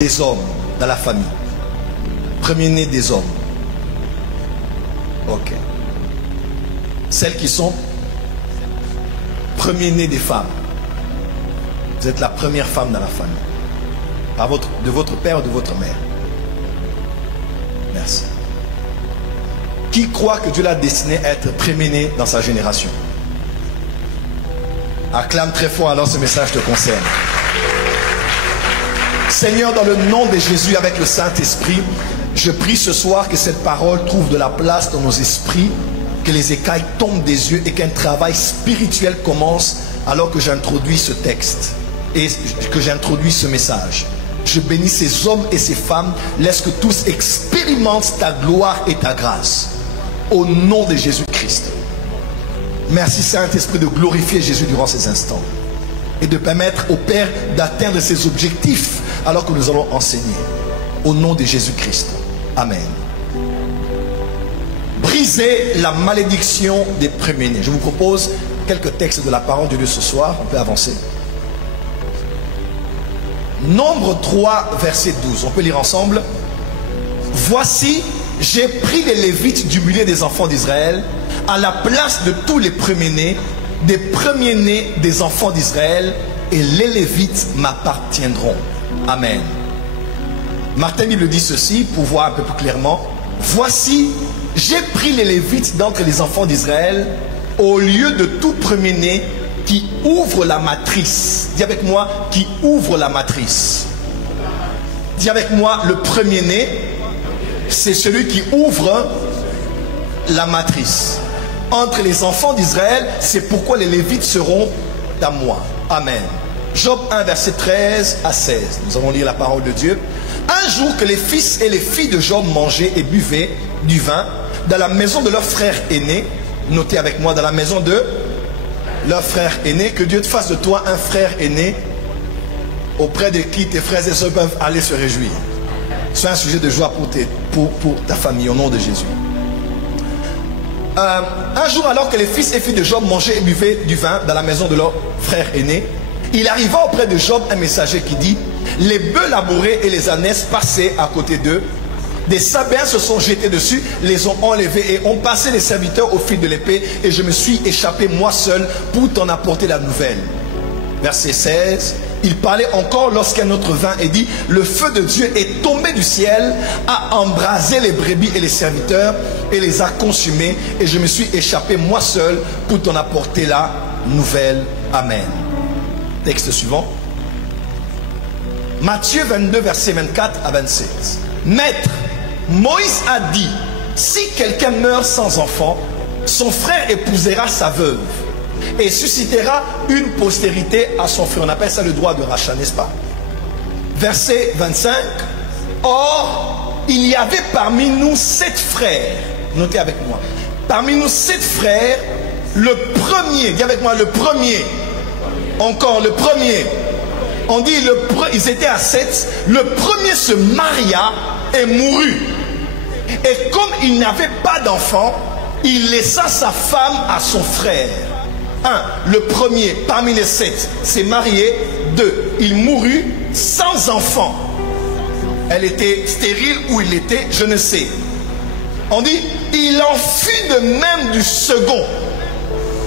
des hommes dans la famille. Premier-né des hommes. Ok. Celles qui sont premier-né des femmes. Vous êtes la première femme dans la famille. De votre père ou de votre mère. Merci. Qui croit que Dieu l'a destiné à être premier-né dans sa génération? Acclame très fort, alors ce message te concerne. Seigneur, dans le nom de Jésus, avec le Saint-Esprit, je prie ce soir que cette parole trouve de la place dans nos esprits, que les écailles tombent des yeux et qu'un travail spirituel commence alors que j'introduis ce texte et que j'introduis ce message. Je bénis ces hommes et ces femmes, laisse que tous expérimentent ta gloire et ta grâce. Au nom de Jésus-Christ. Merci Saint-Esprit de glorifier Jésus durant ces instants et de permettre au Père d'atteindre ses objectifs alors que nous allons enseigner. Au nom de Jésus-Christ. Amen. Brisez la malédiction des premiers-nés. Je vous propose quelques textes de la parole de Dieu ce soir. On peut avancer. Nombre 3, verset 12. On peut lire ensemble. Voici, j'ai pris les Lévites du milieu des enfants d'Israël à la place de tous les premiers-nés, des premiers-nés des enfants d'Israël, et les Lévites m'appartiendront. Amen. Martin Bible dit ceci pour voir un peu plus clairement. Voici, j'ai pris les Lévites d'entre les enfants d'Israël au lieu de tout premier-né qui ouvre la matrice. Dis avec moi, qui ouvre la matrice. Dis avec moi, le premier-né, c'est celui qui ouvre la matrice. Entre les enfants d'Israël, c'est pourquoi les Lévites seront à moi. Amen. Job 1, verset 13 à 16. Nous allons lire la parole de Dieu. Un jour que les fils et les filles de Job mangeaient et buvaient du vin dans la maison de leur frère aîné, notez avec moi, dans la maison de leur frère aîné, que Dieu te fasse de toi un frère aîné auprès de qui tes frères et sœurs peuvent aller se réjouir. C'est un sujet de joie pour ta famille, au nom de Jésus. Un jour, alors que les fils et filles de Job mangeaient et buvaient du vin dans la maison de leur frère aîné, il arriva auprès de Job un messager qui dit: les bœufs labourés et les ânesses passaient à côté d'eux. Des Sabiens se sont jetés dessus, les ont enlevés et ont passé les serviteurs au fil de l'épée, et je me suis échappé moi seul pour t'en apporter la nouvelle. Verset 16. Il parlait encore lorsqu'un autre vint et dit: le feu de Dieu est tombé du ciel, a embrasé les brebis et les serviteurs et les a consumés, et je me suis échappé moi seul pour t'en apporter la nouvelle. Amen. Texte suivant. Matthieu 22, verset 24 à 27. Maître, Moïse a dit: si quelqu'un meurt sans enfant, son frère épousera sa veuve et suscitera une postérité à son frère. On appelle ça le droit de rachat, n'est-ce pas? Verset 25. Or, il y avait parmi nous 7 frères. Notez avec moi. Parmi nous 7 frères, le premier, dis avec moi, le premier. Encore le premier. On dit, ils étaient à 7. Le premier se maria et mourut. Et comme il n'avait pas d'enfant, il laissa sa femme à son frère. 1. Le premier parmi les 7 s'est marié. 2. Il mourut sans enfant. Elle était stérile ou il était, je ne sais. On dit, il en fut de même du second.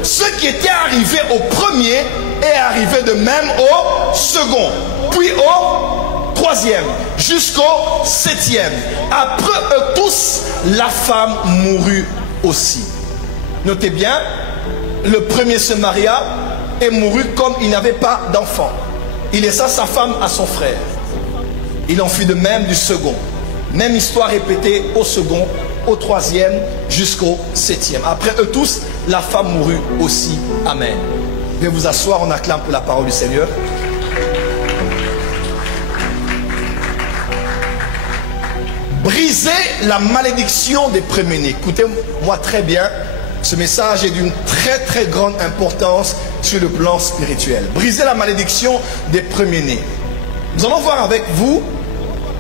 Ce qui était arrivé au premier est arrivé de même au second, puis au troisième, jusqu'au 7e. Après eux tous, la femme mourut aussi. Notez bien, le premier se maria et mourut comme il n'avait pas d'enfant. Il laissa sa femme à son frère. Il en fut de même du second. Même histoire répétée au second, au troisième, jusqu'au 7e. Après eux tous, la femme mourut aussi. Amen. Je vais vous asseoir, on acclame pour la parole du Seigneur. Brisez la malédiction des premiers-nés. Écoutez-moi très bien. Ce message est d'une très très grande importance sur le plan spirituel. Brisez la malédiction des premiers-nés. Nous allons voir avec vous,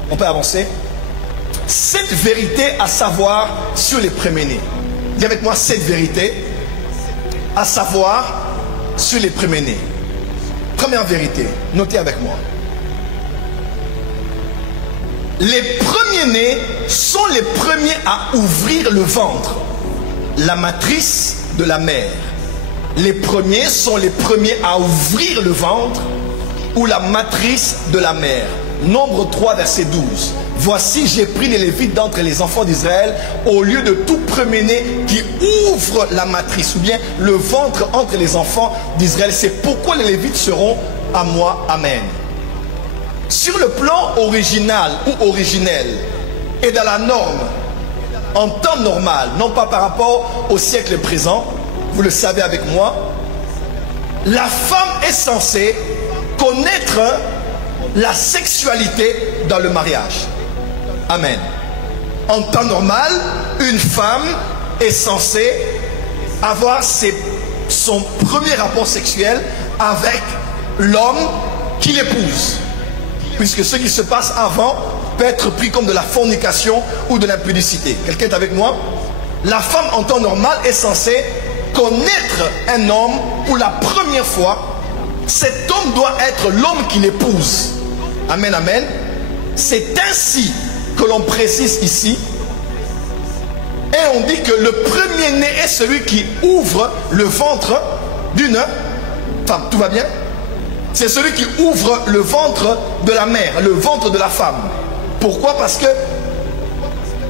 on peut avancer, 7 vérités à savoir sur les premiers-nés. Dis avec moi 7 vérités à savoir sur les premiers-nés. Première vérité, notez avec moi. Les premiers-nés sont les premiers à ouvrir le ventre, la matrice de la mère. Les premiers sont les premiers à ouvrir le ventre ou la matrice de la mère. Nombre 3, verset 12. Voici, j'ai pris les Lévites d'entre les enfants d'Israël au lieu de tout premier-né qui ouvre la matrice ou bien le ventre entre les enfants d'Israël. C'est pourquoi les Lévites seront à moi. Amen. Sur le plan original ou originel et dans la norme, en temps normal, non pas par rapport au siècle présent, vous le savez avec moi, la femme est censée connaître la sexualité dans le mariage. Amen. En temps normal, une femme est censée avoir son premier rapport sexuel avec l'homme qui l'épouse. Puisque ce qui se passe avant peut être pris comme de la fornication ou de l'impudicité. Quelqu'un est avec moi? La femme en temps normal est censée connaître un homme pour la première fois. Cet homme doit être l'homme qui l'épouse. Amen, amen. C'est ainsi que l'on précise ici. Et on dit que le premier-né est celui qui ouvre le ventre d'une femme. Tout va bien? C'est celui qui ouvre le ventre de la mère, le ventre de la femme. Pourquoi? Parce que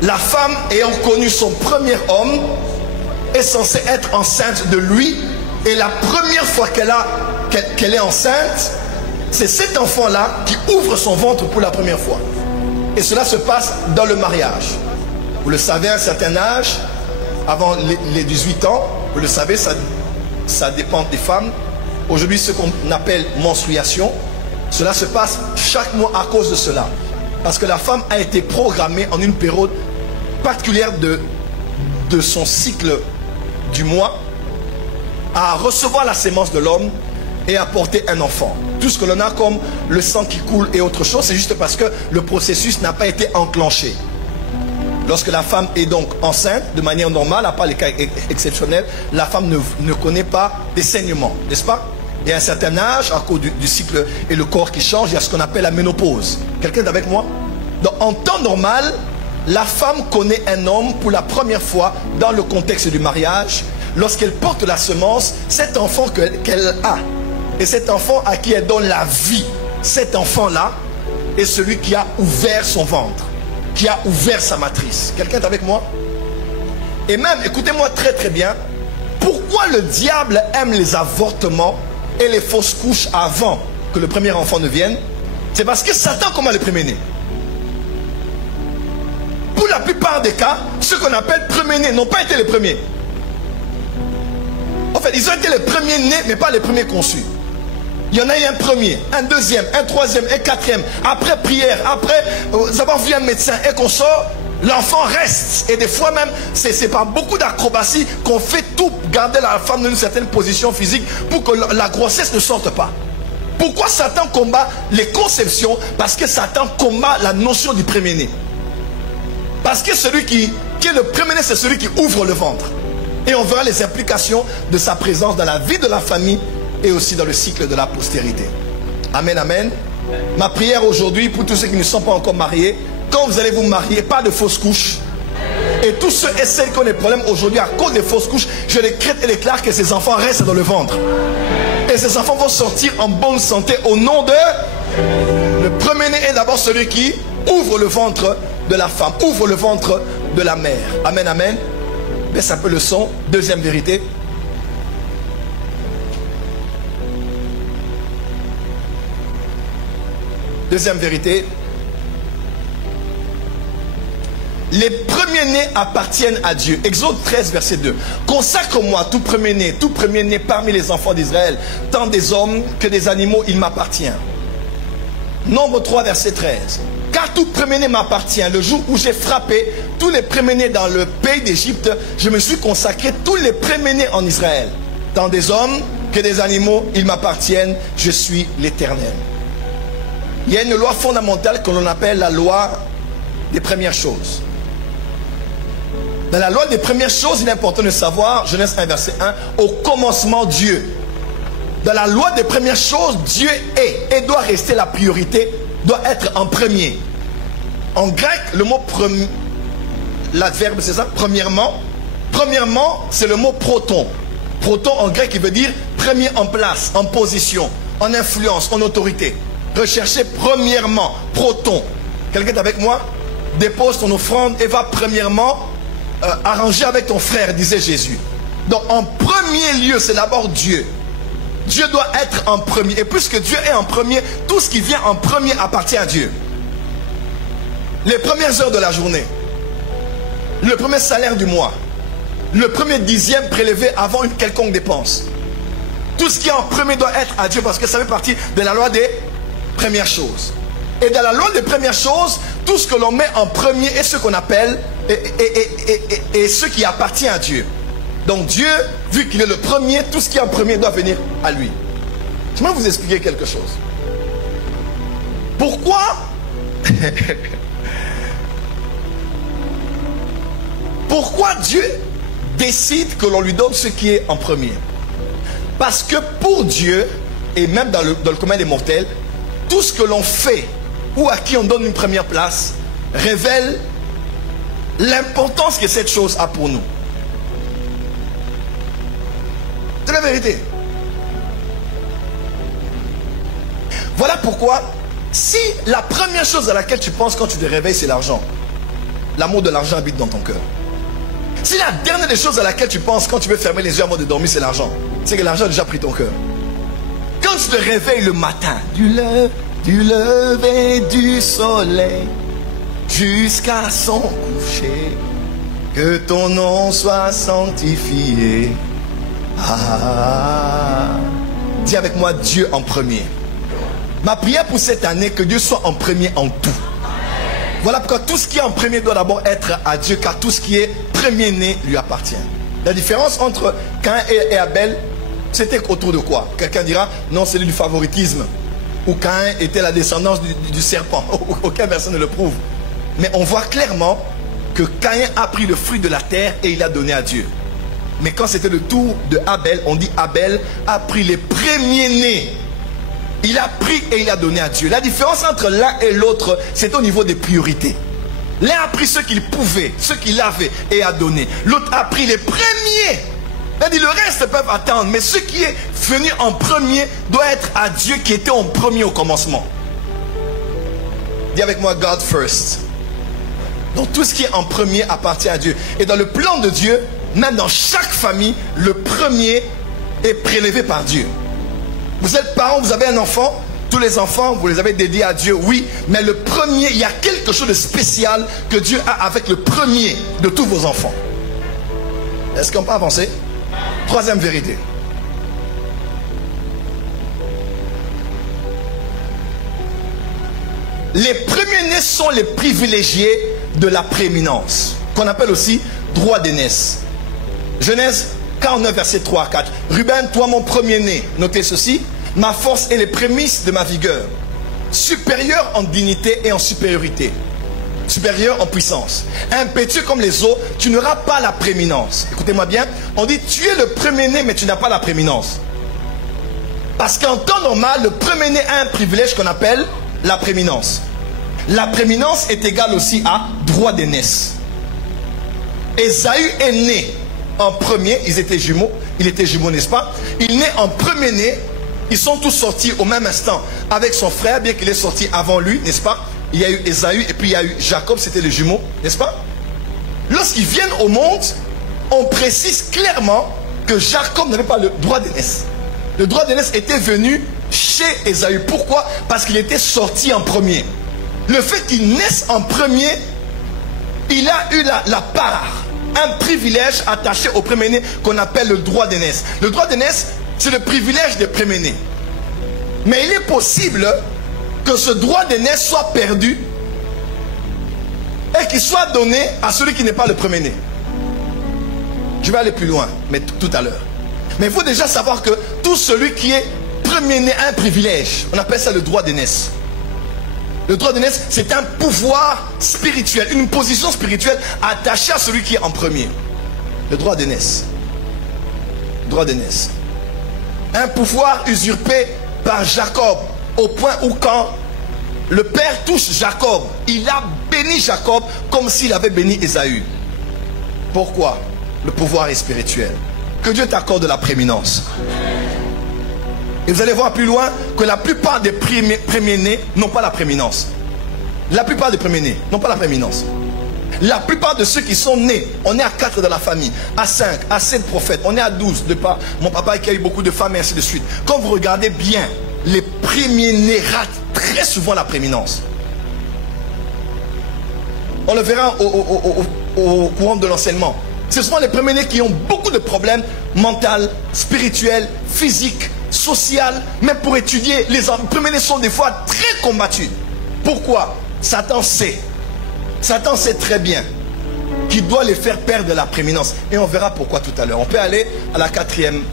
la femme, ayant connu son premier homme, est censée être enceinte de lui. Et la première fois qu'elle est enceinte, c'est cet enfant-là qui ouvre son ventre pour la première fois. Et cela se passe dans le mariage. Vous le savez, à un certain âge, avant les 18 ans, vous le savez, ça dépend des femmes. Aujourd'hui, ce qu'on appelle menstruation, cela se passe chaque mois à cause de cela. Parce que la femme a été programmée en une période particulière de son cycle du mois à recevoir la sémence de l'homme et à porter un enfant. Tout ce que l'on a comme le sang qui coule et autre chose, c'est juste parce que le processus n'a pas été enclenché. Lorsque la femme est donc enceinte, de manière normale, à part les cas exceptionnels, la femme ne connaît pas des saignements, n'est-ce pas? Et à un certain âge, à cause du cycle et le corps qui change, il y a ce qu'on appelle la ménopause. Quelqu'un est avec moi? Donc, en temps normal, la femme connaît un homme pour la première fois dans le contexte du mariage. Lorsqu'elle porte la semence, cet enfant qu'elle a, et cet enfant à qui elle donne la vie, cet enfant-là est celui qui a ouvert son ventre, qui a ouvert sa matrice. Quelqu'un est avec moi? Et même, écoutez-moi très très bien, pourquoi le diable aime les avortements et les fausses couches avant que le premier enfant ne vienne? C'est parce que Satan combat le premier-né. Pour la plupart des cas, ceux qu'on appelle premiers-nés n'ont pas été les premiers. En fait, ils ont été les premiers nés, mais pas les premiers conçus. Il y en a eu un premier, un deuxième, un troisième, un quatrième. Après prière, après avoir vu un médecin et qu'on sort, l'enfant reste. Et des fois même, c'est par beaucoup d'acrobatie qu'on fait tout garder la femme dans une certaine position physique pour que la grossesse ne sorte pas. Pourquoi Satan combat les conceptions? Parce que Satan combat la notion du premier-né. Parce que celui qui est le premier-né, c'est celui qui ouvre le ventre. Et on verra les implications de sa présence dans la vie de la famille et aussi dans le cycle de la postérité. Amen, amen. Ma prière aujourd'hui pour tous ceux qui ne sont pas encore mariés, quand vous allez vous marier, pas de fausses couches. Et tous ceux et celles qui ont des problèmes aujourd'hui à cause des fausses couches, je décrète et déclare que ces enfants restent dans le ventre. Et ces enfants vont sortir en bonne santé au nom de... Le premier-né est d'abord celui qui ouvre le ventre de la femme, ouvre le ventre de la mère. Amen, amen. Baisse un peu le son. Deuxième vérité. Deuxième vérité. Les premiers-nés appartiennent à Dieu. Exode 13, verset 2. Consacre-moi tout premier-né parmi les enfants d'Israël, tant des hommes que des animaux, il m'appartient. Nombre 3, verset 13. Car tout premier-né m'appartient. Le jour où j'ai frappé tous les premiers-nés dans le pays d'Égypte, je me suis consacré tous les premiers-nés en Israël. Tant des hommes que des animaux, ils m'appartiennent. Je suis l'Éternel. Il y a une loi fondamentale que l'on appelle la loi des premières choses. Dans la loi des premières choses, il est important de savoir, Genèse 1, verset 1, au commencement Dieu. Dans la loi des premières choses, Dieu est et doit rester la priorité, doit être en premier. En grec, le mot l'adverbe, c'est ça, premièrement. Premièrement, c'est le mot proton. Proton en grec, il veut dire premier en place, en position, en influence, en autorité. Recherchez premièrement, proton. Quelqu'un est avec moi? Dépose ton offrande et va premièrement arranger avec ton frère, disait Jésus. Donc en premier lieu, c'est d'abord Dieu. Dieu doit être en premier. Et puisque Dieu est en premier, tout ce qui vient en premier appartient à Dieu. Les premières heures de la journée, le premier salaire du mois, le premier dixième prélevé avant une quelconque dépense. Tout ce qui est en premier doit être à Dieu parce que ça fait partie de la loi des premières choses. Et dans la loi des premières choses, tout ce que l'on met en premier est ce qu'on appelle et ce qui appartient à Dieu. Donc Dieu, vu qu'il est le premier, tout ce qui est en premier doit venir à lui. Je vais vous expliquer quelque chose. Pourquoi pourquoi Dieu décide que l'on lui donne ce qui est en premier? Parce que pour Dieu, et même dans le commun des mortels, tout ce que l'on fait ou à qui on donne une première place révèle l'importance que cette chose a pour nous. C'est la vérité. Voilà pourquoi, si la première chose à laquelle tu penses quand tu te réveilles, c'est l'argent, l'amour de l'argent habite dans ton cœur. Si la dernière des choses à laquelle tu penses quand tu veux fermer les yeux avant de dormir, c'est l'argent, c'est que l'argent a déjà pris ton cœur. Quand tu te réveilles le matin, du lever du soleil jusqu'à son coucher, que ton nom soit sanctifié. Dis avec moi, Dieu en premier. Ma prière pour cette année, que Dieu soit en premier en tout. Voilà pourquoi tout ce qui est en premier doit d'abord être à Dieu, car tout ce qui est premier-né lui appartient. La différence entre Caïn et Abel, c'était autour de quoi? Quelqu'un dira, non, c'est du favoritisme. Ou Caïn était la descendance du serpent. Aucun verset ne le prouve. Mais on voit clairement que Caïn a pris le fruit de la terre et il a donné à Dieu. Mais quand c'était le tour de Abel, on dit Abel a pris les premiers-nés. Il a pris et il a donné à Dieu. La différence entre l'un et l'autre, c'est au niveau des priorités. L'un a pris ce qu'il pouvait, ce qu'il avait et a donné. L'autre a pris les premiers. C'est-à-dire le reste peuvent attendre, mais ce qui est venu en premier doit être à Dieu qui était en premier au commencement. Dis avec moi, God first. Donc tout ce qui est en premier appartient à Dieu. Et dans le plan de Dieu, même dans chaque famille, le premier est prélevé par Dieu. Vous êtes parents, vous avez un enfant, tous les enfants, vous les avez dédiés à Dieu, oui, mais le premier, il y a quelque chose de spécial que Dieu a avec le premier de tous vos enfants. Est-ce qu'on peut avancer? Troisième vérité. Les premiers-nés sont les privilégiés de la prééminence, qu'on appelle aussi droit d'aînesse. Genèse 49, verset 3 à 4. Ruben, toi mon premier-né, notez ceci, ma force est les prémices de ma vigueur, supérieur en dignité et en supériorité, supérieur en puissance, impétueux comme les eaux, tu n'auras pas la prééminence. Écoutez-moi bien, on dit tu es le premier-né mais tu n'as pas la prééminence. Parce qu'en temps normal, le premier-né a un privilège qu'on appelle la prééminence. La prééminence est égale aussi à droit d'aînesse. Ésaü est né en premier, ils étaient jumeaux, il était jumeau, n'est-ce pas? Il naît en premier-né, ils sont tous sortis au même instant avec son frère, bien qu'il est sorti avant lui, n'est-ce pas? Il y a eu Ésaü et puis il y a eu Jacob, c'était les jumeaux, n'est-ce pas? Lorsqu'ils viennent au monde, on précise clairement que Jacob n'avait pas le droit d'aînesse. Le droit d'aînesse était venu chez Ésaü. Pourquoi? Parce qu'il était sorti en premier. Le fait qu'il naisse en premier, il a eu la part, un privilège attaché au premier-né qu'on appelle le droit d'aînesse. Le droit d'aînesse, c'est le privilège des premiers-nés. Mais il est possible que ce droit d'aînesse soit perdu et qu'il soit donné à celui qui n'est pas le premier-né. Je vais aller plus loin, mais tout à l'heure. Mais il faut déjà savoir que tout celui qui est premier-né a un privilège. On appelle ça le droit d'aînesse. Le droit d'aînesse, c'est un pouvoir spirituel, une position spirituelle attachée à celui qui est en premier. Le droit d'aînesse. Droit d'aînesse. Un pouvoir usurpé par Jacob, au point où quand le père touche Jacob. Il a béni Jacob comme s'il avait béni Ésaü. Pourquoi? Le pouvoir est spirituel. Que Dieu t'accorde la prééminence. Et vous allez voir plus loin que la plupart des premiers-nés n'ont pas la prééminence. La plupart des premiers-nés n'ont pas la prééminence. La plupart de ceux qui sont nés, on est à 4 dans la famille, à 5, à 7 prophètes, on est à 12 de par mon papa qui a eu beaucoup de femmes et ainsi de suite. Quand vous regardez bien, les premiers-nés ratent très souvent la prééminence. On le verra au courant de l'enseignement. Ce sont les premiers-nés qui ont beaucoup de problèmes mentaux, spirituels, physiques, sociaux, même pour étudier. Les premiers-nés sont des fois très combattus. Pourquoi? Satan sait très bien qu'il doit les faire perdre la prééminence. Et on verra pourquoi tout à l'heure. On peut aller à la quatrième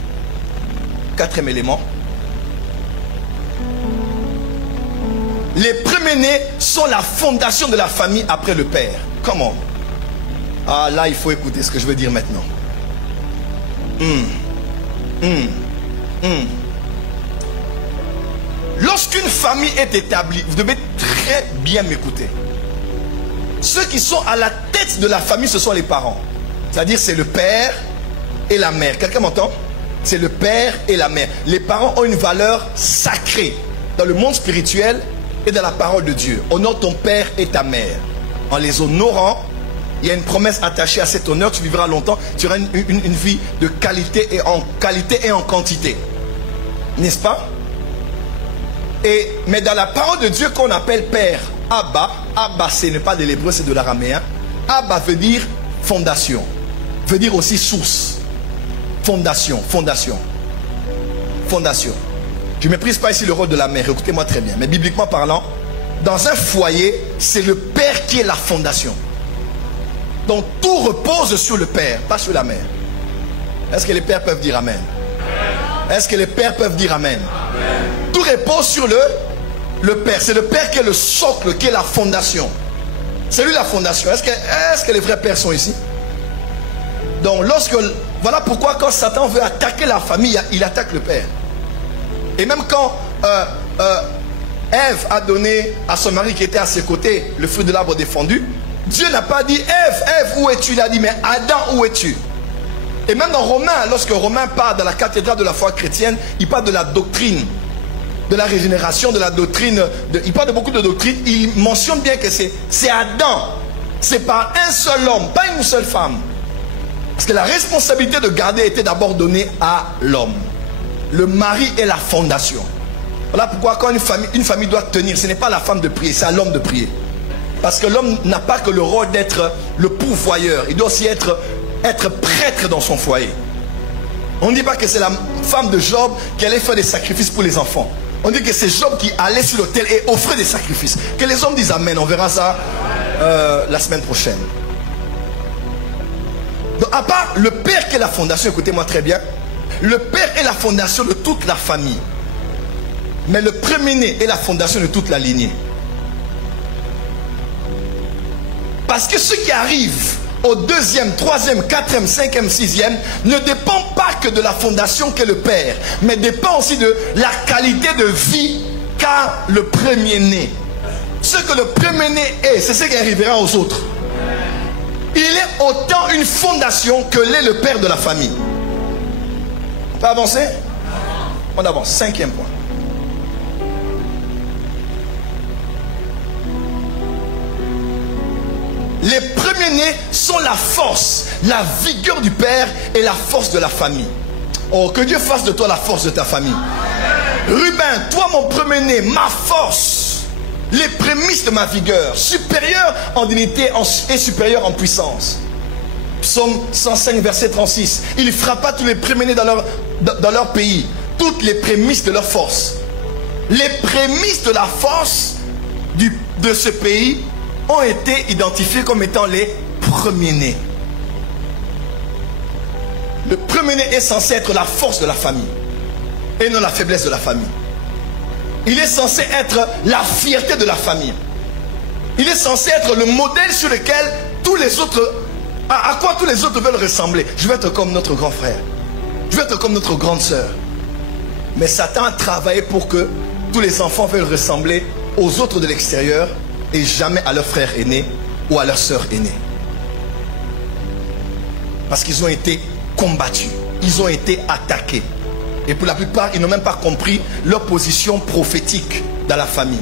élément. Les premiers-nés sont la fondation de la famille après le père. Comment? Ah là, il faut écouter ce que je veux dire maintenant. Lorsqu'une famille est établie, vous devez très bien m'écouter. Ceux qui sont à la tête de la famille, ce sont les parents. C'est-à-dire c'est le père et la mère. Quelqu'un m'entend? C'est le père et la mère. Les parents ont une valeur sacrée dans le monde spirituel et dans la parole de Dieu. Honore ton père et ta mère. En les honorant, il y a une promesse attachée à cet honneur. Tu vivras longtemps. Tu auras une vie de qualité et en quantité. N'est-ce pas? Mais dans la parole de Dieu qu'on appelle père, Abba, Abba ce n'est pas de l'hébreu, c'est de l'araméen. Abba veut dire fondation, veut dire aussi source. Fondation. Je ne méprise pas ici le rôle de la mère, écoutez-moi très bien. Mais bibliquement parlant, dans un foyer, c'est le père qui est la fondation. Donc tout repose sur le père, pas sur la mère. Est-ce que les pères peuvent dire amen? Est-ce que les pères peuvent dire amen? Tout repose sur le père. C'est le père qui est le socle, qui est la fondation. C'est lui la fondation. Est-ce que les vrais pères sont ici? Donc voilà pourquoi quand Satan veut attaquer la famille, il attaque le père. Et même quand Ève a donné à son mari qui était à ses côtés le fruit de l'arbre défendu, Dieu n'a pas dit Ève, où es-tu? Il a dit mais Adam, où es-tu? Et même dans Romains, lorsque Romain parle dans la cathédrale de la foi chrétienne, il parle de la doctrine, de la régénération, de la doctrine, il parle de beaucoup de doctrines. Il mentionne bien que c'est Adam, c'est par un seul homme, pas une seule femme. Parce que la responsabilité de garder était d'abord donnée à l'homme. Le mari est la fondation. Voilà pourquoi quand une famille doit tenir, ce n'est pas la femme de prier, c'est à l'homme de prier. Parce que l'homme n'a pas que le rôle d'être le pourvoyeur, il doit aussi être prêtre dans son foyer. On ne dit pas que c'est la femme de Job qui allait faire des sacrifices pour les enfants. On dit que c'est Job qui allait sur l'autel et offrait des sacrifices. Que les hommes disent amen, on verra ça la semaine prochaine. Donc à part le père qui est la fondation, écoutez-moi très bien, le père est la fondation de toute la famille. Mais le premier-né est la fondation de toute la lignée. Parce que ce qui arrive au deuxième, troisième, quatrième, cinquième, sixième ne dépend pas que de la fondation qu'est le père, mais dépend aussi de la qualité de vie qu'a le premier-né. Ce que le premier-né est, c'est ce qui arrivera aux autres. Il est autant une fondation que l'est le père de la famille. On peut avancer? On avance. Cinquième point. Les premiers-nés sont la force, la vigueur du père et la force de la famille. Oh, que Dieu fasse de toi la force de ta famille. Ruben, toi mon premier-né, ma force, les prémices de ma vigueur, supérieur en dignité et supérieur en puissance. Psaume 105, verset 36. Il frappa tous les premiers-nés dans leur pays, toutes les prémices de leur force. Les prémices de la force de ce pays ont été identifiés comme étant les premiers-nés. Le premier-né est censé être la force de la famille et non la faiblesse de la famille. Il est censé être la fierté de la famille. Il est censé être le modèle sur lequel tous les autres, à quoi tous les autres veulent ressembler. Je veux être comme notre grand frère. Je veux être comme notre grande sœur. Mais Satan a travaillé pour que tous les enfants veulent ressembler aux autres de l'extérieur et jamais à leur frère aîné ou à leur sœur aînée. Parce qu'ils ont été combattus, ils ont été attaqués. Et pour la plupart, ils n'ont même pas compris leur position prophétique dans la famille.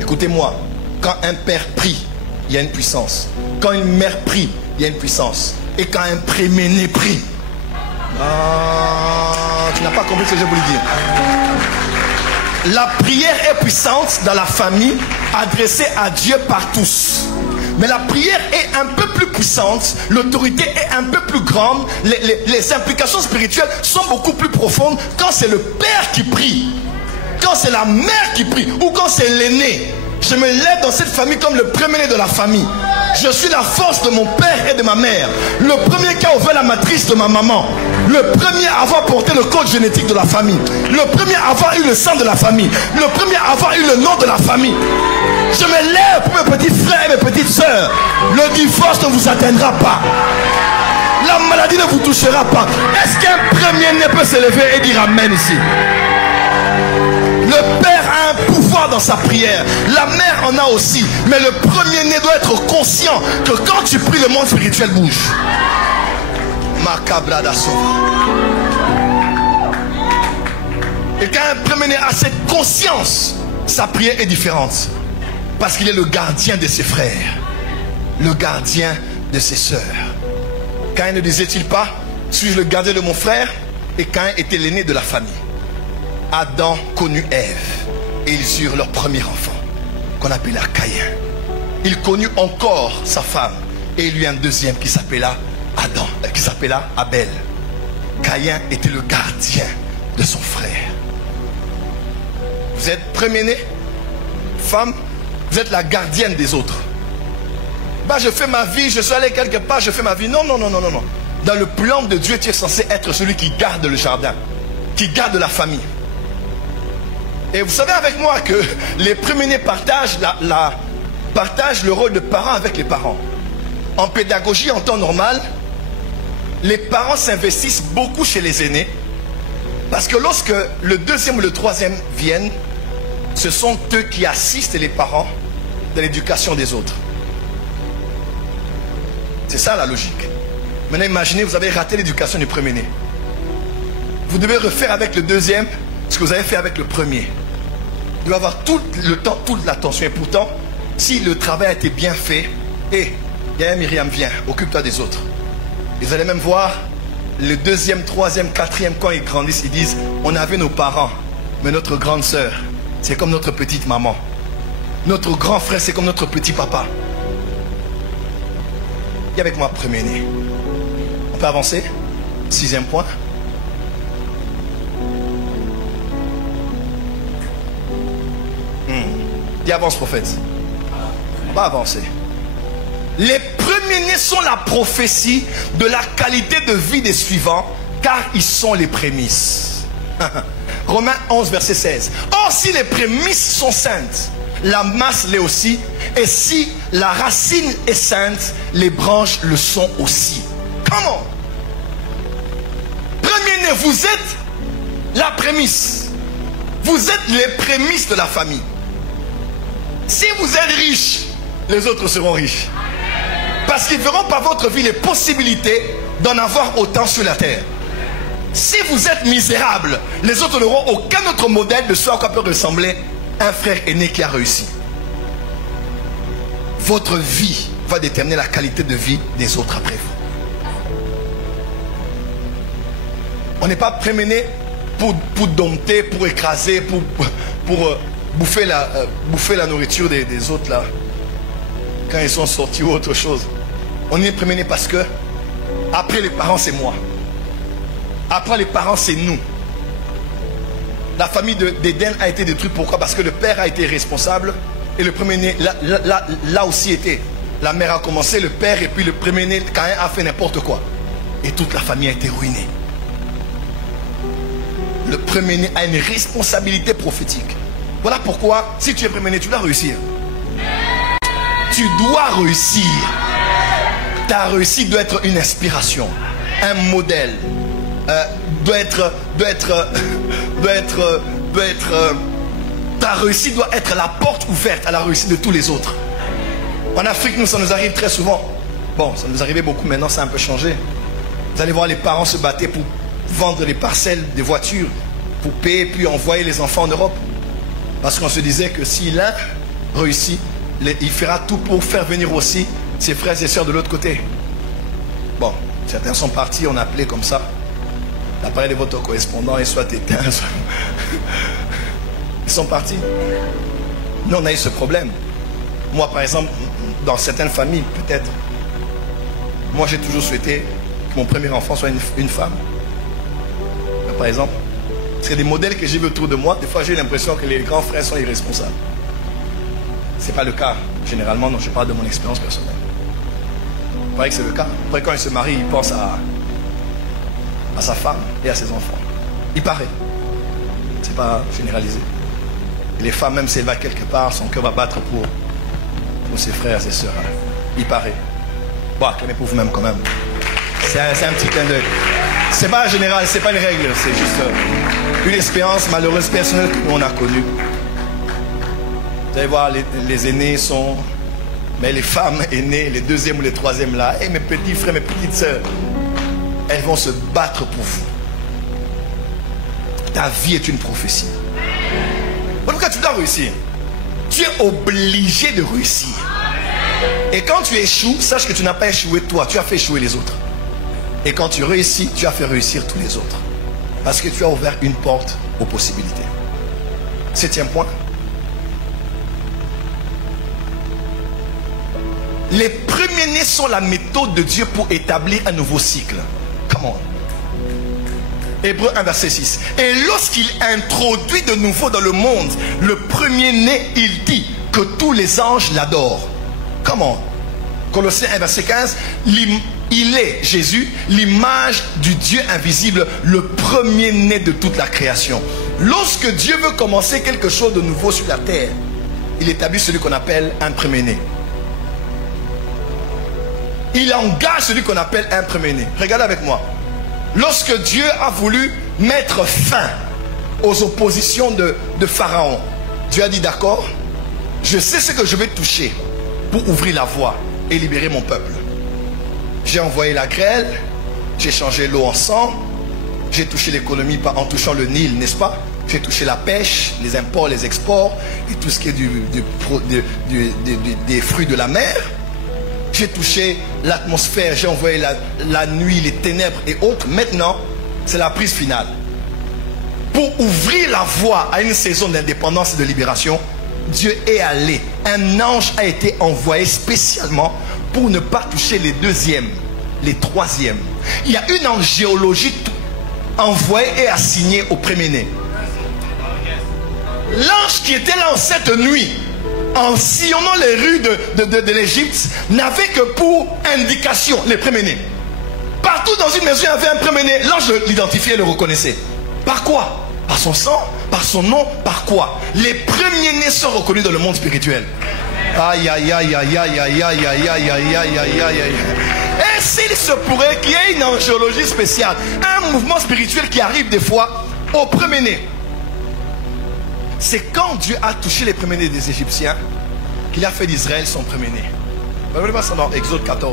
Écoutez-moi, quand un père prie, il y a une puissance. Quand une mère prie, il y a une puissance. Et quand un premier-né prie, tu n'as pas compris ce que je voulais dire. La prière est puissante dans la famille, adressée à Dieu par tous. Mais la prière est un peu plus puissante, l'autorité est un peu plus grande, les implications spirituelles sont beaucoup plus profondes quand c'est le père qui prie, quand c'est la mère qui prie, ou quand c'est l'aîné. Je me lève dans cette famille comme le premier-né de la famille. Je suis la force de mon père et de ma mère. Le premier qui a ouvert la matrice de ma maman. Le premier à avoir porté le code génétique de la famille. Le premier à avoir eu le sang de la famille. Le premier à avoir eu le nom de la famille. Je me lève pour mes petits frères et mes petites sœurs. Le divorce ne vous atteindra pas. La maladie ne vous touchera pas. Est-ce qu'un premier-né peut se lever et dire Amen ici? Le père a un pouvoir dans sa prière. La mère en a aussi. Mais le premier-né doit être conscient que quand tu pries, le monde spirituel bouge. Macabrada Sova. Et quand un premier-né a cette conscience, sa prière est différente. Parce qu'il est le gardien de ses frères. Le gardien de ses sœurs. Caïn ne disait-il pas, suis-je le gardien de mon frère? Et Caïn était l'aîné de la famille. Adam connut Ève et ils eurent leur premier enfant qu'on appela Caïn. Il connut encore sa femme et il eut un deuxième qui s'appela Abel. Caïn était le gardien de son frère. Vous êtes premier-né, femme, vous êtes la gardienne des autres. Bah, je fais ma vie, je suis allé quelque part, je fais ma vie. Non. Dans le plan de Dieu, tu es censé être celui qui garde le jardin, qui garde la famille. Et vous savez avec moi que les premiers-nés partagent le rôle de parents avec les parents. En pédagogie, en temps normal, les parents s'investissent beaucoup chez les aînés. Parce que lorsque le deuxième ou le troisième viennent, ce sont eux qui assistent les parents dans l'éducation des autres. C'est ça la logique. Maintenant imaginez, vous avez raté l'éducation du premier-né. Vous devez refaire avec le deuxième ce que vous avez fait avec le premier. Vous devez avoir tout le temps, toute l'attention. Et pourtant, si le travail a été bien fait, Myriam, viens, occupe-toi des autres. Et vous allez même voir le deuxième, troisième, quatrième, quand ils grandissent, ils disent, on avait nos parents, mais notre grande sœur, c'est comme notre petite maman. Notre grand frère, c'est comme notre petit papa. Et avec moi, premier-né. On peut avancer? 6e point. Dis avance, prophète. On va avancer. Les premiers-nés sont la prophétie de la qualité de vie des suivants, car ils sont les prémices. Romains 11, verset 16. Or, si les prémices sont saintes, la masse l'est aussi. Et si la racine est sainte, les branches le sont aussi. Comment? Premier-né, vous êtes la prémisse. Vous êtes les prémices de la famille. Si vous êtes riche, les autres seront riches. Parce qu'ils verront par votre vie les possibilités d'en avoir autant sur la terre. Si vous êtes misérable, les autres n'auront aucun autre modèle de ce à quoi peut ressembler un frère aîné qui a réussi. Votre vie va déterminer la qualité de vie des autres après vous. On n'est pas prémené pour dompter, pour écraser, pour bouffer la nourriture des autres là, quand ils sont sortis ou autre chose. On est prémené parce que après les parents c'est moi, après les parents c'est nous. La famille d'Éden a été détruite. Pourquoi? Parce que le père a été responsable et le premier-né là aussi était. La mère a commencé, le père, et puis le premier-né Caïn a fait n'importe quoi et toute la famille a été ruinée. Le premier-né a une responsabilité prophétique. Voilà pourquoi, si tu es premier-né, tu dois réussir. Tu dois réussir. Ta réussite doit être une inspiration, un modèle, ta réussite doit être la porte ouverte à la réussite de tous les autres. En Afrique, nous, ça nous arrive très souvent. Bon, ça nous arrivait beaucoup, maintenant ça a un peu changé. Vous allez voir, les parents se battaient pour vendre les parcelles des voitures, pour payer, puis envoyer les enfants en Europe. Parce qu'on se disait que si l'un réussit, il fera tout pour faire venir aussi ses frères et sœurs de l'autre côté. Bon, certains sont partis, on a appelé comme ça. L'appareil de votre correspondant est soit éteint, soit... Ils sont partis. Nous, on a eu ce problème. Moi, par exemple, dans certaines familles, peut-être, moi, j'ai toujours souhaité que mon premier enfant soit une femme. Par exemple, c'est des modèles que j'ai vus autour de moi. Des fois, j'ai l'impression que les grands frères sont irresponsables. Ce n'est pas le cas. Généralement, non, je parle de mon expérience personnelle. Il paraît que c'est le cas. Après, quand il se marie, il pense à sa femme et à ses enfants. Il paraît. Ce n'est pas généralisé. Et les femmes, même si elles vont quelque part, son cœur va battre pour ses frères et ses sœurs. Il paraît. Bon, acclamez pour vous-même quand même. C'est un petit clin d'œil. C'est pas général, c'est pas une règle, c'est juste une expérience malheureuse personnelle que nous on a connue. Vous allez voir, les aînés sont... Mais les femmes aînées, les deuxièmes ou les troisièmes là, et mes petits frères, mes petites sœurs, elles vont se battre pour vous. Ta vie est une prophétie. Pourquoi tu dois réussir? Tu es obligé de réussir. Et quand tu échoues, sache que tu n'as pas échoué toi, tu as fait échouer les autres. Et quand tu réussis, tu as fait réussir tous les autres. Parce que tu as ouvert une porte aux possibilités. 7e point. Les premiers-nés sont la méthode de Dieu pour établir un nouveau cycle. Come on. Hébreux 1, verset 6. Et lorsqu'il introduit de nouveau dans le monde le premier-né, il dit que tous les anges l'adorent. Comment? Colossiens 1, verset 15. Il est, Jésus, l'image du Dieu invisible, le premier-né de toute la création. Lorsque Dieu veut commencer quelque chose de nouveau sur la terre, il établit celui qu'on appelle un premier-né. Il engage celui qu'on appelle un premier-né. Regardez avec moi. Lorsque Dieu a voulu mettre fin aux oppositions de Pharaon, Dieu a dit d'accord, je sais ce que je vais toucher pour ouvrir la voie et libérer mon peuple. J'ai envoyé la grêle, j'ai changé l'eau en sang, j'ai touché l'économie en touchant le Nil, n'est-ce pas? J'ai touché la pêche, les imports, les exports et tout ce qui est des fruits de la mer. J'ai touché l'atmosphère, j'ai envoyé la nuit, les ténèbres et autres. Maintenant, c'est la prise finale. Pour ouvrir la voie à une saison d'indépendance et de libération, Dieu est allé. Un ange a été envoyé spécialement pour ne pas toucher les deuxièmes, les troisièmes. Il y a une angéologie envoyée et assignée au premier-né. L'ange qui était là en cette nuit, en sillonnant les rues de l'Égypte, n'avait que pour indication les premiers-nés. Partout dans une maison, il y avait un premier-né. L'ange l'identifiait et le reconnaissait. Par quoi? Par son sang, par son nom, par quoi? Les premiers-nés sont reconnus dans le monde spirituel. Aïe, aïe, aïe, aïe, aïe, aïe, aïe, aïe, aïe, aïe, aïe, aïe, aïe, aïe. Et s'il se pourrait qu'il y ait une angéologie spéciale, un mouvement spirituel qui arrive des fois au premier-né. C'est quand Dieu a touché les premiers-nés des Égyptiens qu'il a fait d'Israël son premier-né. Vous voyez ça dans Exode 4.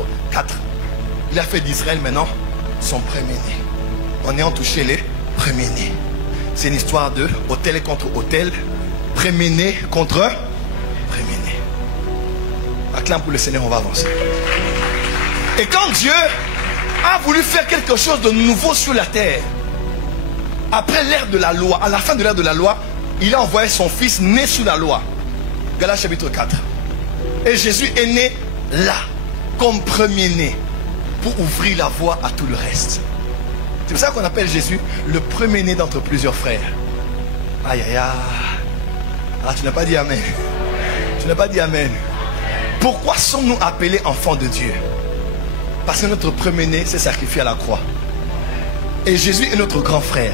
Il a fait d'Israël maintenant son premier-né. En ayant touché les premiers-nés. C'est une histoire de hôtel contre hôtel, premier-né contre premier-né. Acclame pour le Seigneur, on va avancer. Et quand Dieu a voulu faire quelque chose de nouveau sur la terre, après l'ère de la loi, à la fin de l'ère de la loi, il a envoyé son fils né sous la loi. Galates chapitre 4. Et Jésus est né là, comme premier-né, pour ouvrir la voie à tout le reste. C'est pour ça qu'on appelle Jésus le premier-né d'entre plusieurs frères. Aïe, aïe, aïe. Ah, tu n'as pas dit amen. Tu n'as pas dit amen. Pourquoi sommes-nous appelés enfants de Dieu? Parce que notre premier-né s'est sacrifié à la croix. Et Jésus est notre grand frère.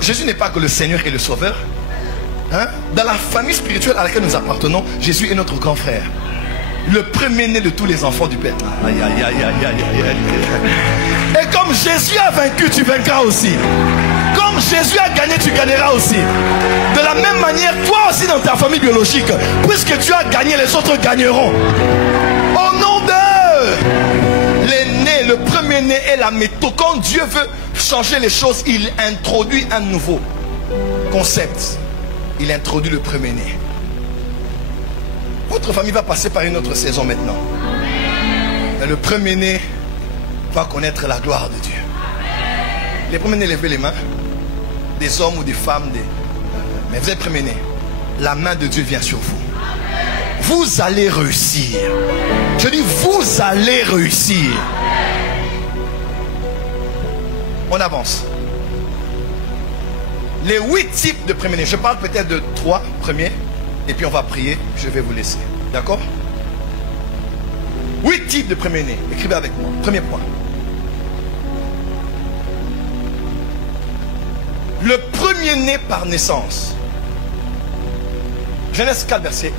Jésus n'est pas que le Seigneur et le Sauveur. Hein? Dans la famille spirituelle à laquelle nous appartenons, Jésus est notre grand frère. Le premier-né de tous les enfants du Père. Aïe, aïe, aïe, aïe, aïe, aïe, aïe. Et comme Jésus a vaincu, tu vaincras aussi. Comme Jésus a gagné, tu gagneras aussi. De la même manière, toi aussi dans ta famille biologique, puisque tu as gagné, les autres gagneront. Au nom de l'aîné, le premier-né est la méthode. Quand Dieu veut changer les choses, il introduit un nouveau concept. Il introduit le premier-né. Votre famille va passer par une autre saison maintenant. Mais le premier-né va connaître la gloire de Dieu. Les premiers-nés, levez les mains. Des hommes ou des femmes. Mais vous êtes premier-nés. La main de Dieu vient sur vous. Vous allez réussir. Je dis, vous allez réussir. On avance. Les 8 types de premiers-nés. Je parle peut-être de 3 premiers. Et puis on va prier. Je vais vous laisser. D'accord? 8 types de premiers-nés. Écrivez avec moi. Premier point. Le premier-né par naissance. Genèse 4, verset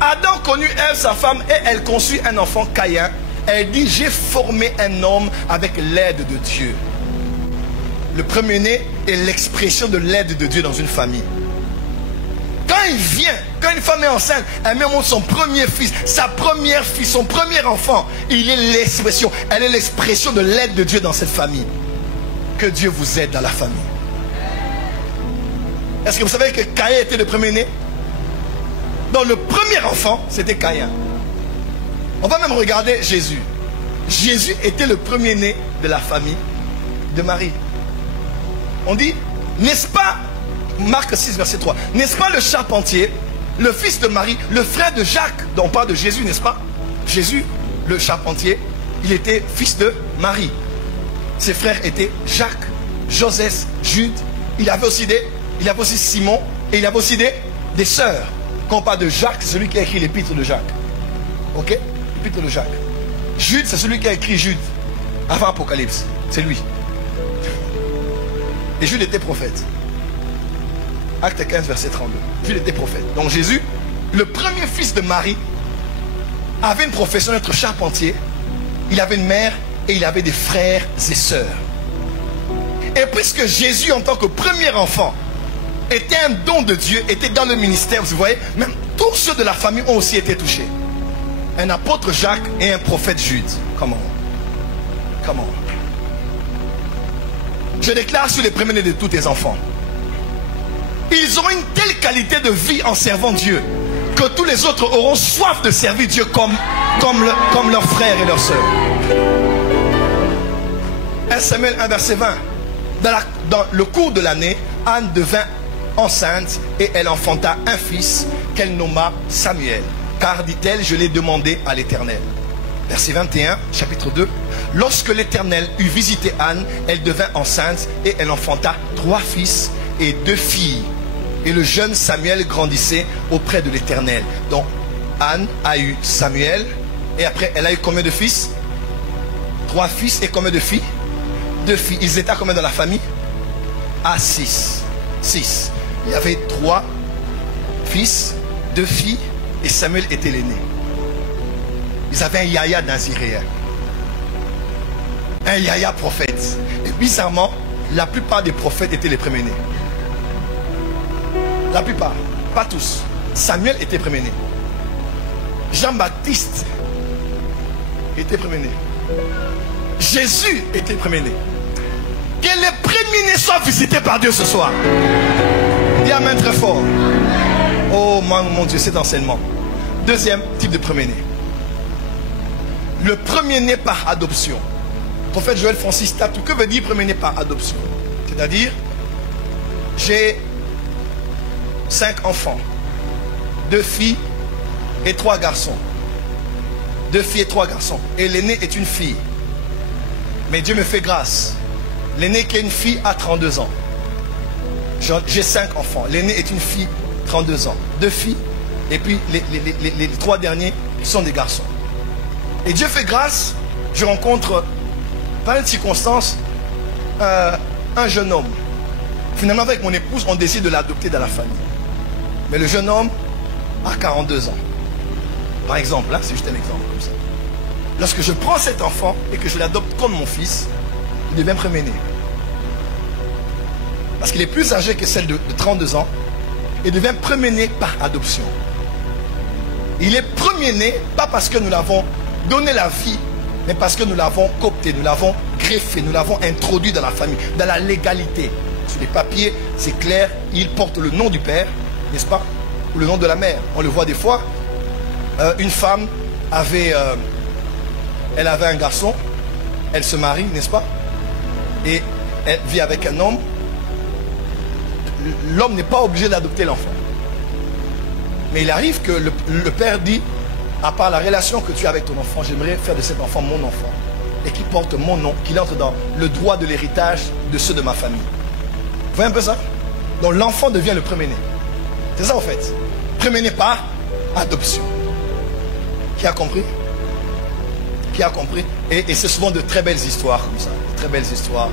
1. Adam connut Ève, sa femme, et elle conçut un enfant, Caïn. Elle dit, j'ai formé un homme avec l'aide de Dieu. Le premier-né est l'expression de l'aide de Dieu dans une famille. Quand il vient, quand une femme est enceinte, elle met au monde son premier fils, sa première fille, son premier enfant. Il est l'expression, elle est l'expression de l'aide de Dieu dans cette famille. Que Dieu vous aide dans la famille. Est-ce que vous savez que Caïn était le premier-né? Donc le premier enfant, c'était Caïn. On va même regarder Jésus. Jésus était le premier-né de la famille de Marie. On dit, n'est-ce pas, Marc 6, verset 3, n'est-ce pas le charpentier, le fils de Marie, le frère de Jacques, dont on parle de Jésus, n'est-ce pas? Jésus, le charpentier, il était fils de Marie. Ses frères étaient Jacques, Joseph, Jude. Il avait aussi Simon, et il avait aussi des sœurs. Quand on parle de Jacques, c'est celui qui a écrit l'épître de Jacques. Ok? L'épître de Jacques. Jude, c'est celui qui a écrit Jude, avant Apocalypse. C'est lui. Et Jude était prophète. Acte 15, verset 32. Jude était prophète. Donc Jésus, le premier fils de Marie, avait une profession d'être charpentier. Il avait une mère et il avait des frères et sœurs. Et puisque Jésus, en tant que premier enfant, était un don de Dieu, était dans le ministère, vous voyez, même tous ceux de la famille ont aussi été touchés. Un apôtre Jacques et un prophète Jude. Comment? Je déclare sur les premiers-nés de tous tes enfants. Ils auront une telle qualité de vie en servant Dieu que tous les autres auront soif de servir Dieu comme leurs frères et leurs sœurs. 1 Samuel 1, verset 20. Dans le cours de l'année, Anne devint enceinte et elle enfanta un fils qu'elle nomma Samuel. Car, dit-elle, je l'ai demandé à l'Éternel. Verset 21, chapitre 2. Lorsque l'Éternel eut visité Anne, elle devint enceinte et elle enfanta 3 fils et 2 filles. Et le jeune Samuel grandissait auprès de l'Éternel. Donc, Anne a eu Samuel et après, elle a eu combien de fils? 3 fils et combien de filles? 2 filles. Ils étaient à combien dans la famille? À 6. 6. Il y avait 3 fils, 2 filles et Samuel était l'aîné. Ils avaient un Yahya naziréen. Un Yahya prophète. Et bizarrement, la plupart des prophètes étaient les premiers-nés. La plupart, pas tous. Samuel était premier-né. Jean-Baptiste était premier-né. Jésus était premier-né. Que les premiers-nés soient visités par Dieu ce soir. Dis amen très fort. Oh mon Dieu, cet enseignement. Deuxième type de premier-né. Le premier-né par adoption. Prophète Joël Francis Tatou, que veut dire premier-né par adoption? C'est-à-dire, j'ai 5 enfants, 2 filles et 3 garçons. 2 filles et 3 garçons. Et l'aîné est une fille. Mais Dieu me fait grâce. L'aîné qui est une fille a 32 ans. J'ai 5 enfants. L'aîné est une fille, 32 ans. 2 filles. Et puis les 3 derniers sont des garçons. Et Dieu fait grâce. Je rencontre, par une circonstance, un jeune homme. Finalement, avec mon épouse, on décide de l'adopter dans la famille. Mais le jeune homme a 42 ans. Par exemple, là, c'est juste un exemple comme ça. Lorsque je prends cet enfant et que je l'adopte comme mon fils, il devient premier-né. parce qu'il est plus âgé que celle de 32 ans, et devient premier-né par adoption. Il est premier-né, pas parce que nous l'avons donné la vie, mais parce que nous l'avons coopté, nous l'avons greffé, nous l'avons introduit dans la famille, dans la légalité. Sur les papiers, c'est clair, il porte le nom du père, n'est-ce pas, ou le nom de la mère. On le voit des fois. Une femme avait, elle avait un garçon, elle se marie, n'est-ce pas, et elle vit avec un homme. L'homme n'est pas obligé d'adopter l'enfant. Mais il arrive que le père dit, à part la relation que tu as avec ton enfant, j'aimerais faire de cet enfant mon enfant. Et qu'il porte mon nom, qu'il entre dans le droit de l'héritage de ceux de ma famille. Vous voyez un peu ça? Donc l'enfant devient le premier-né. C'est ça en fait. Premier-né par adoption. Qui a compris? Qui a compris? Et c'est souvent de très belles histoires comme ça. De très belles histoires.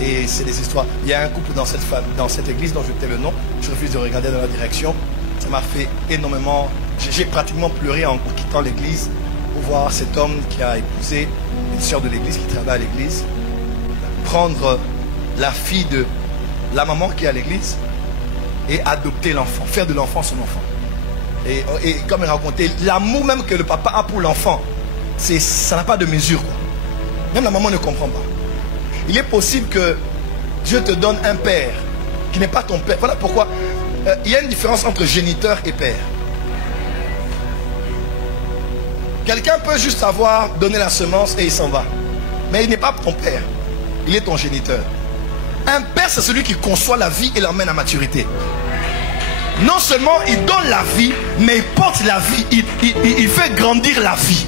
Et c'est des histoires. Il y a un couple dans cette église dont je tais le nom. Je refuse de regarder dans la direction. Ça m'a fait énormément... J'ai pratiquement pleuré en quittant l'église pour voir cet homme qui a épousé une sœur de l'église qui travaille à l'église prendre la fille de la maman qui est à l'église et adopter l'enfant, faire de l'enfant son enfant. Et comme il racontait, l'amour même que le papa a pour l'enfant, ça n'a pas de mesure, quoi. Même la maman ne comprend pas. Il est possible que Dieu te donne un père qui n'est pas ton père. Voilà pourquoi il y a une différence entre géniteur et père. Quelqu'un peut juste avoir donné la semence et il s'en va. Mais il n'est pas ton père. Il est ton géniteur. Un père, c'est celui qui conçoit la vie et l'emmène à maturité. Non seulement il donne la vie, mais il porte la vie. Il fait grandir la vie.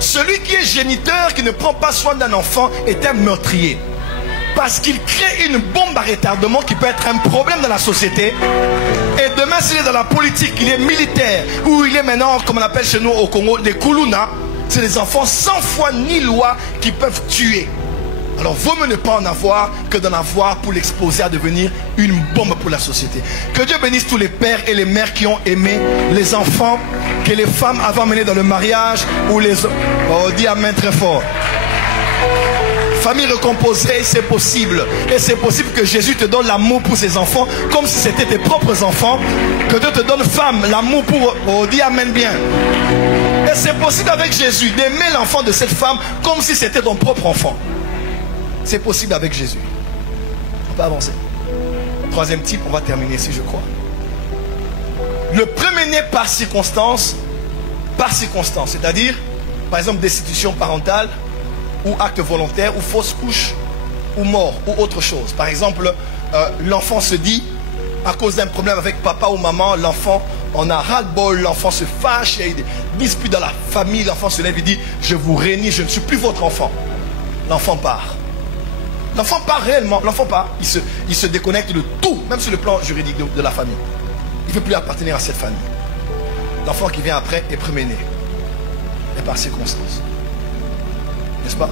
Celui qui est géniteur, qui ne prend pas soin d'un enfant, est un meurtrier. Parce qu'il crée une bombe à retardement qui peut être un problème dans la société. Et demain, s'il est dans la politique, il est militaire, ou il est maintenant, comme on appelle chez nous au Congo, des Kuluna, c'est des enfants sans foi ni loi qui peuvent tuer. Alors, vaut mieux ne pas en avoir que d'en avoir pour l'exposer à devenir une bombe pour la société. Que Dieu bénisse tous les pères et les mères qui ont aimé les enfants que les femmes avaient emmenés dans le mariage ou les... Oh, dis amen très fort. Famille recomposée, c'est possible. Et c'est possible que Jésus te donne l'amour pour ses enfants comme si c'était tes propres enfants. Que Dieu te donne, femme, l'amour pour... Oh, dis amen bien. Et c'est possible avec Jésus d'aimer l'enfant de cette femme comme si c'était ton propre enfant. C'est possible avec Jésus. On peut avancer. Troisième type, on va terminer ici, je crois. Le premier-né par circonstance, c'est-à-dire, par exemple, destitution parentale, ou acte volontaire, ou fausse couche, ou mort, ou autre chose. Par exemple, l'enfant se dit, à cause d'un problème avec papa ou maman, l'enfant en a ras-le-bol, l'enfant se fâche, il y a des disputes dans la famille, l'enfant se lève et dit, je vous réunis, je ne suis plus votre enfant. L'enfant part. L'enfant part réellement, l'enfant part, il se déconnecte de tout, même sur le plan juridique de la famille. Il ne veut plus appartenir à cette famille. L'enfant qui vient après est premier-né. Et par circonstance. N'est-ce pas?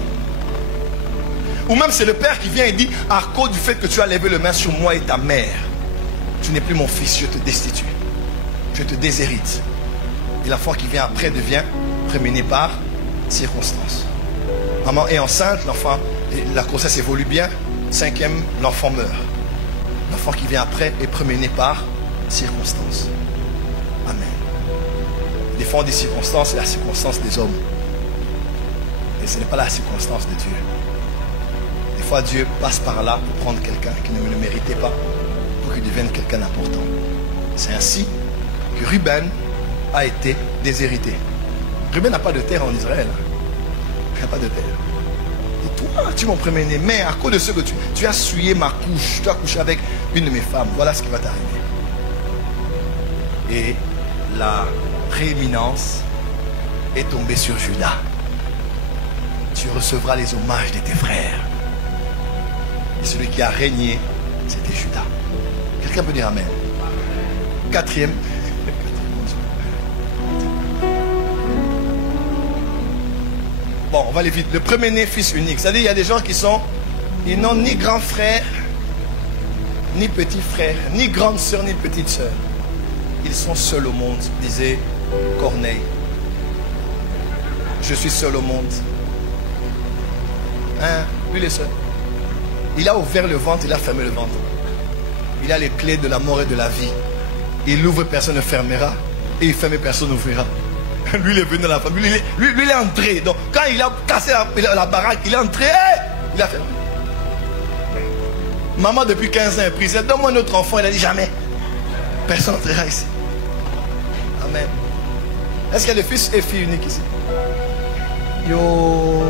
Ou même c'est le père qui vient et dit, à cause du fait que tu as levé le main sur moi et ta mère, tu n'es plus mon fils, je te destitue. Je te déshérite. Et l'enfant qui vient après devient premier-né par circonstance. Maman est enceinte, l'enfant... La grossesse évolue bien. Cinquième, l'enfant meurt. L'enfant qui vient après est premier-né par circonstance. Amen. Des fois on dit circonstance, c'est la circonstance des hommes. Et ce n'est pas la circonstance de Dieu. Des fois Dieu passe par là pour prendre quelqu'un qui ne le méritait pas, pour qu'il devienne quelqu'un d'important. C'est ainsi que Ruben a été déshérité. Ruben n'a pas de terre en Israël. Il n'a pas de terre. Et toi, tu es mon premier-né, mais à cause de ce que tu as souillé ma couche, tu as couché avec une de mes femmes, voilà ce qui va t'arriver. Et la prééminence est tombée sur Judas. Tu recevras les hommages de tes frères. Et celui qui a régné, c'était Judas. Quelqu'un peut dire amen. Quatrième. Bon, on va aller vite. Le premier-né, fils unique. C'est-à-dire, il y a des gens ils n'ont ni grand frère, ni petit frère, ni grande soeur, ni petite soeur. Ils sont seuls au monde, disait Corneille. Je suis seul au monde. Hein? Lui, il est seul. Il a ouvert le ventre, il a fermé le ventre. il a les clés de la mort et de la vie. Il ouvre, personne ne fermera. Et il ferme, personne n'ouvrira. Lui, il est venu dans la famille. Lui, il est entré. Donc, quand il a cassé la baraque, il est entré. Il a fermé. Maman, depuis 15 ans, est prise. Donne-moi un autre enfant. Il a dit jamais. Personne n'entrera ici. Amen. Est-ce qu'il y a des fils et filles uniques ici? Yo.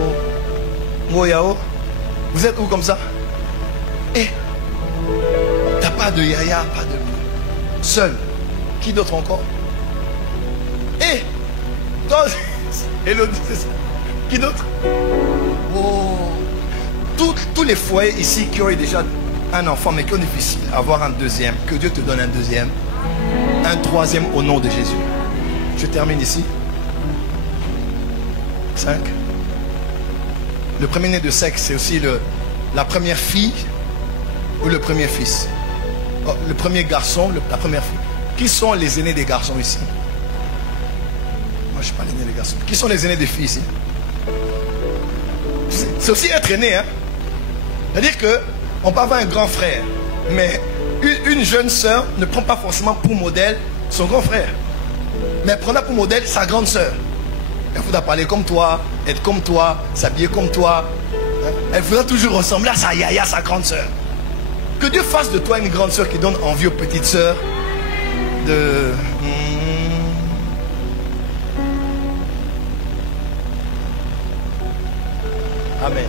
Yao. Vous êtes où comme ça? Et t'as pas de yaya, pas de... Seul. Qui d'autre encore? Et Elodie, c'est ça. Qui d'autre? Oh. Tous les foyers ici qui ont eu déjà un enfant mais qui ont difficile à avoir un deuxième, que Dieu te donne un deuxième, un troisième au nom de Jésus. Je termine ici. 5. Le premier-né de sexe, c'est aussi la première fille ou le premier fils. Oh, le premier garçon, la première fille. Qui sont les aînés des garçons ici? Moi, je ne suis pas l'aîné des garçons. Qui sont les aînés des filles ici? C'est aussi être aîné. Hein? C'est-à-dire qu'on peut avoir un grand frère, mais une jeune sœur ne prend pas forcément pour modèle son grand frère. Mais elle prendra pour modèle sa grande sœur. Elle voudra parler comme toi, être comme toi, s'habiller comme toi. Elle voudra toujours ressembler à sa yaya, sa grande sœur. Que Dieu fasse de toi une grande sœur qui donne envie aux petites sœurs de... Amen.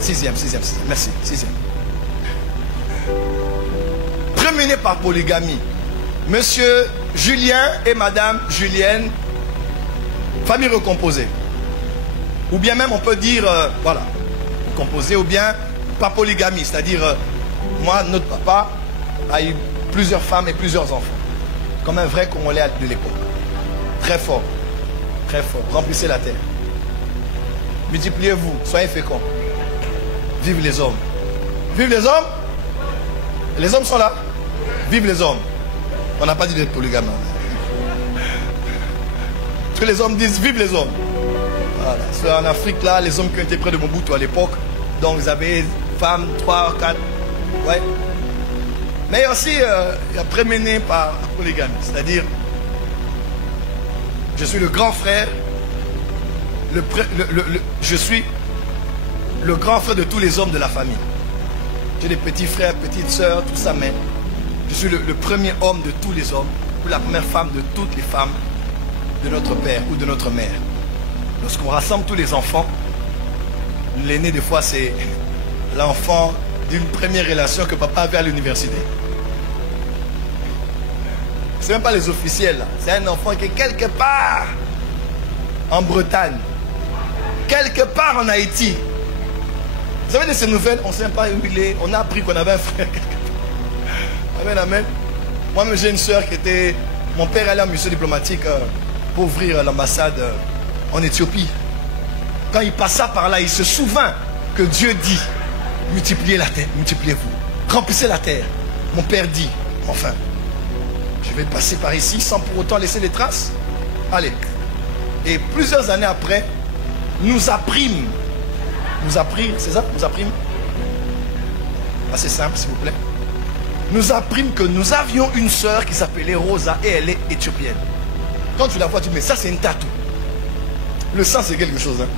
Sixième. Merci. Sixième. Premier-né par polygamie. Monsieur Julien et Madame Julienne, famille recomposée. Ou bien même on peut dire, voilà, recomposée, ou bien par polygamie. C'est-à-dire, moi, notre papa a eu plusieurs femmes et plusieurs enfants. Comme un vrai Congolais de l'époque. Très fort. Très fort. Remplissez la terre. Multipliez-vous. Soyez féconds. Vive les hommes. Vive les hommes. Les hommes sont là. Vive les hommes. On n'a pas dit d'être polygame. Parce que les hommes disent vive les hommes. Voilà. En Afrique, là, les hommes qui ont été près de Mobutu à l'époque, donc vous avez femmes, 3, 4. Ouais. Mais aussi, il y a premier-né par polygamie. C'est-à-dire, je suis le grand frère, je suis le grand frère de tous les hommes de la famille. J'ai des petits frères, petites sœurs, tout ça, mais je suis le premier homme de tous les hommes, ou la première femme de toutes les femmes de notre père ou de notre mère. Lorsqu'on rassemble tous les enfants, l'aîné des fois c'est l'enfant d'une première relation que papa avait à l'université. C'est même pas les officiels là. C'est un enfant qui est quelque part en Bretagne, quelque part en Haïti. Vous savez de ces nouvelles, on ne sait pas où il est. On a appris qu'on avait un frère quelque part. Amen, amen. Moi j'ai une soeur qui était... Mon père allait en mission diplomatique pour ouvrir l'ambassade en Éthiopie. Quand il passa par là, il se souvint que Dieu dit multipliez la terre, multipliez-vous, remplissez la terre. Mon père dit, enfin, je vais passer par ici sans pour autant laisser des traces. Allez. Et plusieurs années après, nous apprîmes, c'est ça? Nous apprîmes. Assez simple, s'il vous plaît. Nous apprîmes que nous avions une sœur qui s'appelait Rosa et elle est éthiopienne. Quand tu la vois, tu dis, mais ça c'est une tatou. Le sang c'est quelque chose. Hein.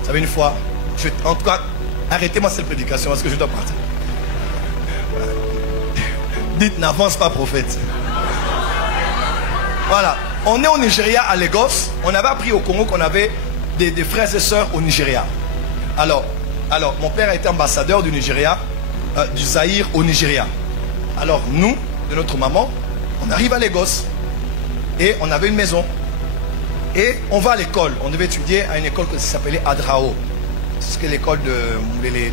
Vous savez, une fois, en tout cas, arrêtez-moi cette prédication parce que je dois partir. Dites, n'avance pas, prophète. Voilà. On est au Nigeria, à Lagos. On avait appris au Congo qu'on avait des frères et sœurs au Nigeria. Alors, mon père a été ambassadeur du Nigeria, du Zaïre au Nigeria. Alors, nous, de notre maman, on arrive à Lagos. Et on avait une maison. Et on va à l'école. On devait étudier à une école qui s'appelait Adrao. C'est l'école de les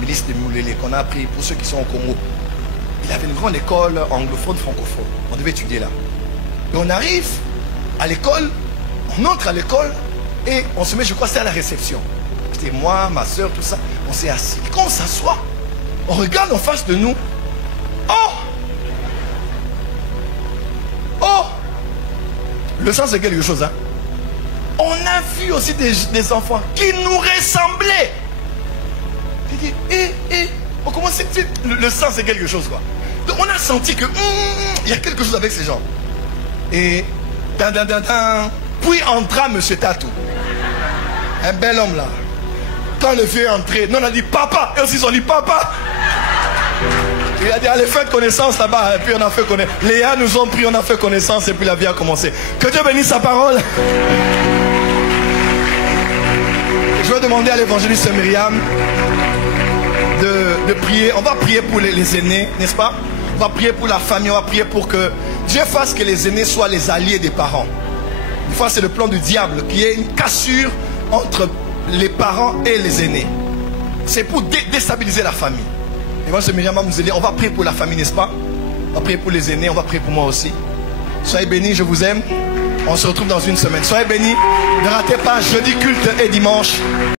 milices de Moulélé qu'on a appris pour ceux qui sont au Congo. Il avait une grande école anglophone, francophone. On devait étudier là. Et on arrive à l'école, on entre à l'école et on se met, je crois, c'est à la réception. C'était moi, ma soeur, tout ça. On s'est assis. Et quand on s'assoit, on regarde en face de nous. Oh! Oh! Le sang c'est quelque chose, hein? On a vu aussi des enfants qui nous ressemblaient. J'ai dit, On commence, le sang c'est quelque chose quoi. Donc on a senti que il y a quelque chose avec ces gens. Et puis entra Monsieur Tatou. Un bel homme là. Quand le vieux est entré, nous on a dit papa. Et aussi ils ont dit papa. Il a dit allez faites connaissance là-bas. Et puis on a fait connaissance. Léa nous ont pris, on a fait connaissance et puis la vie a commencé. Que Dieu bénisse sa parole. Je vais demander à l'évangéliste Myriam de prier. On va prier pour les aînés, n'est-ce pas? On va prier pour la famille, on va prier pour que Dieu fasse que les aînés soient les alliés des parents. Une fois c'est le plan du diable, qu'il y ait une cassure entre les parents et les aînés. C'est pour déstabiliser la famille. L'évangéliste Myriam va nous aider. On va prier pour la famille, n'est-ce pas? On va prier pour les aînés, on va prier pour moi aussi. Soyez bénis, je vous aime. On se retrouve dans une semaine. Soyez bénis. Ne ratez pas jeudi culte et dimanche.